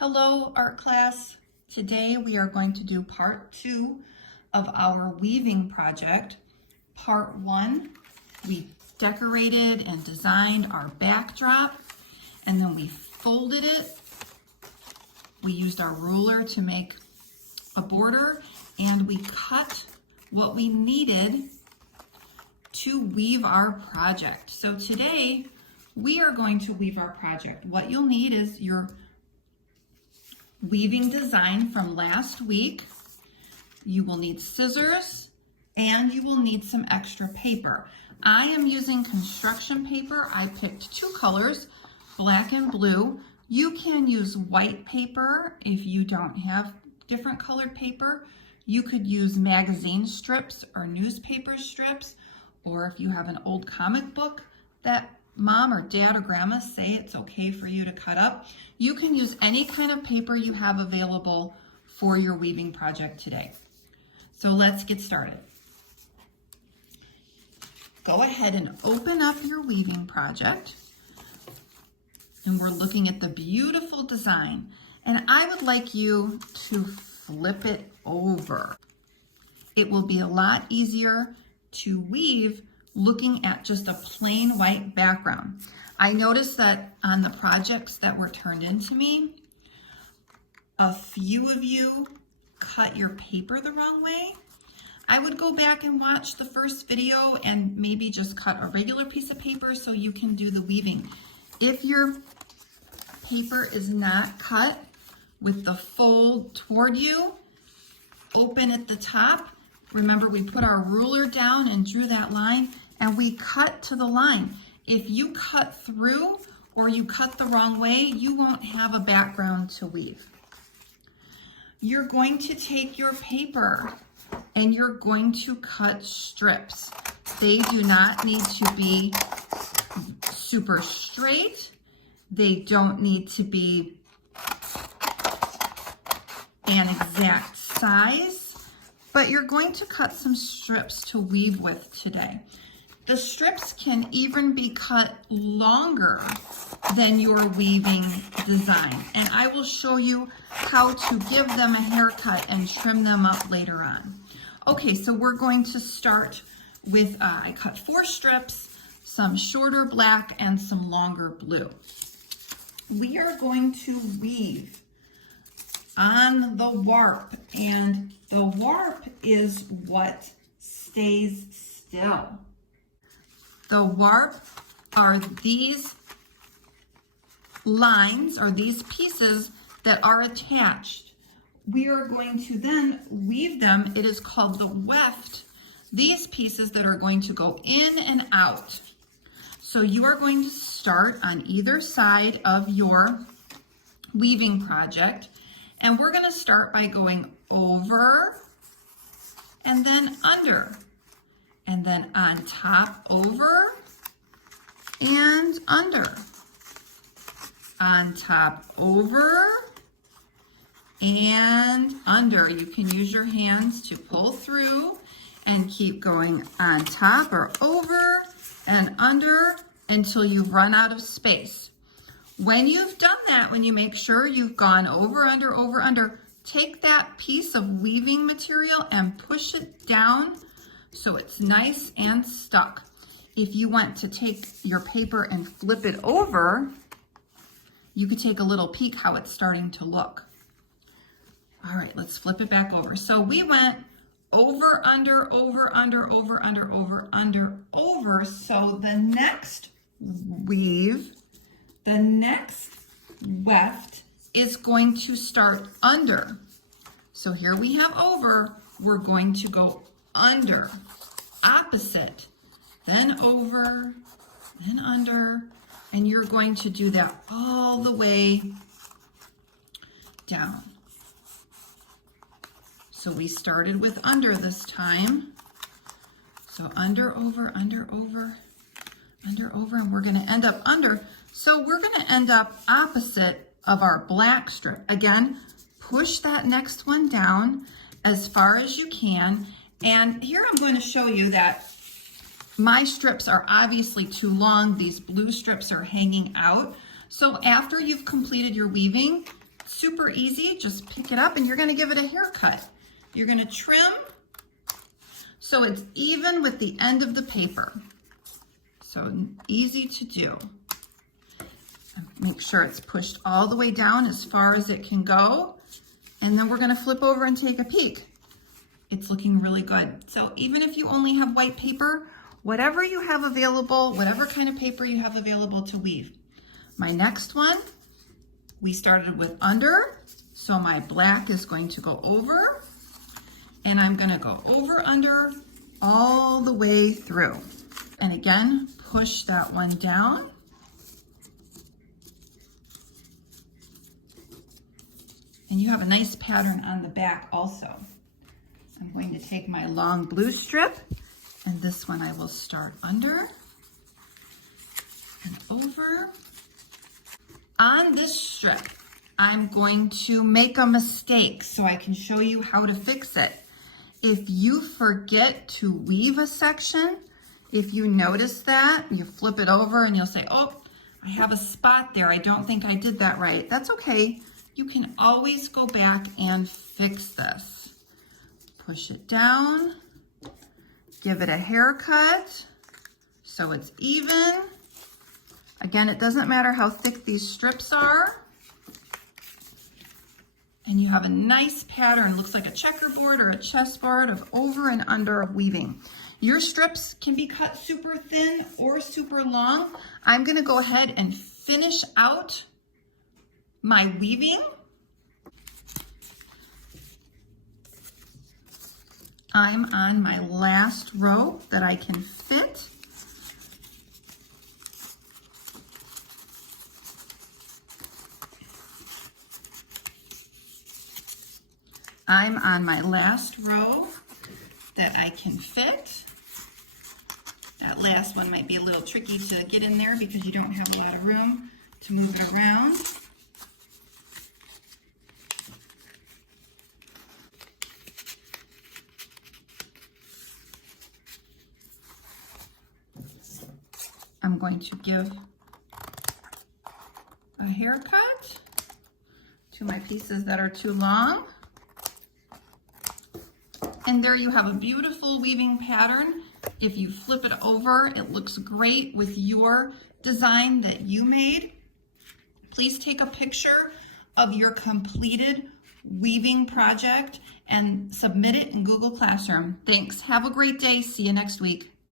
Hello, art class. Today we are going to do part 2 of our weaving project. Part 1, we decorated and designed our backdrop, and then we folded it. We used our ruler to make a border, and we cut what we needed to weave our project. So today we are going to weave our project. What you'll need is your weaving design from last week. You will need scissors and you will need some extra paper. I am using construction paper. I picked 2 colors, black and blue. You can use white paper if you don't have different colored paper. You could use magazine strips or newspaper strips, or if you have an old comic book that mom or dad or grandma say it's okay for you to cut up, you can use any kind of paper you have available for your weaving project today. So let's get started. Go ahead and open up your weaving project. And we're looking at the beautiful design. And I would like you to flip it over. It will be a lot easier to weave looking at just a plain white background. I noticed that on the projects that were turned into me, a few of you cut your paper the wrong way. I would go back and watch the first video and maybe just cut a regular piece of paper so you can do the weaving. If your paper is not cut with the fold toward you, open at the top. Remember, we put our ruler down and drew that line, and we cut to the line. If you cut through or you cut the wrong way, you won't have a background to weave. You're going to take your paper and you're going to cut strips. They do not need to be super straight. They don't need to be an exact size, but you're going to cut some strips to weave with today. The strips can even be cut longer than your weaving design, and I will show you how to give them a haircut and trim them up later on. Okay, so we're going to start with, I cut 4 strips, some shorter black and some longer blue. We are going to weave on the warp, and the warp is what stays still. The warp are these lines or these pieces that are attached. We are going to then weave them. It is called the weft. These pieces that are going to go in and out. So you are going to start on either side of your weaving project. And we're going to start by going over and then under. And then on top, over and under. On top, over and under. You can use your hands to pull through and keep going on top or over and under until you run out of space. When you've done that, when you make sure you've gone over, under, take that piece of weaving material and push it down so it's nice and stuck. If you want to take your paper and flip it over, you could take a little peek how it's starting to look. All right, let's flip it back over. So we went over, under, over, under, over, under, over, under, over. So the next weave, the next weft is going to start under. So here we have over, we're going to go under, opposite, then over, then under, and you're going to do that all the way down. So we started with under this time. So under, over, under, over, under, over, and we're gonna end up under. So we're gonna end up opposite of our black strip. Again, push that next one down as far as you can. And here I'm going to show you that my strips are obviously too long. These blue strips are hanging out. So after you've completed your weaving, Super easy, just pick it up and you're gonna give it a haircut. You're gonna trim so it's even with the end of the paper. So easy to do. Make sure it's pushed all the way down as far as it can go. And then we're gonna flip over and take a peek. It's looking really good. So even if you only have white paper, whatever you have available, whatever kind of paper you have available to weave. My next one, we started with under, so my black is going to go over, and I'm gonna go over under all the way through. And again, push that one down. And you have a nice pattern on the back also. I'm going to take my long blue strip, and this one I will start under and over. On this strip, I'm going to make a mistake so I can show you how to fix it. If you forget to weave a section, if you notice that, you flip it over and you'll say, oh, I have a spot there. I don't think I did that right. That's okay. You can always go back and fix this. Push it down, give it a haircut so it's even. Again, it doesn't matter how thick these strips are. And you have a nice pattern, looks like a checkerboard or a chessboard of over and under weaving. Your strips can be cut super thin or super long. I'm gonna go ahead and finish out my weaving. I'm on my last row that I can fit. I'm on my last row that I can fit. That last one might be a little tricky to get in there because you don't have a lot of room to move it around. I'm going to give a haircut to my pieces that are too long. And there you have a beautiful weaving pattern. If you flip it over, it looks great with your design that you made. Please take a picture of your completed weaving project and submit it in Google Classroom. Thanks. Have a great day. See you next week.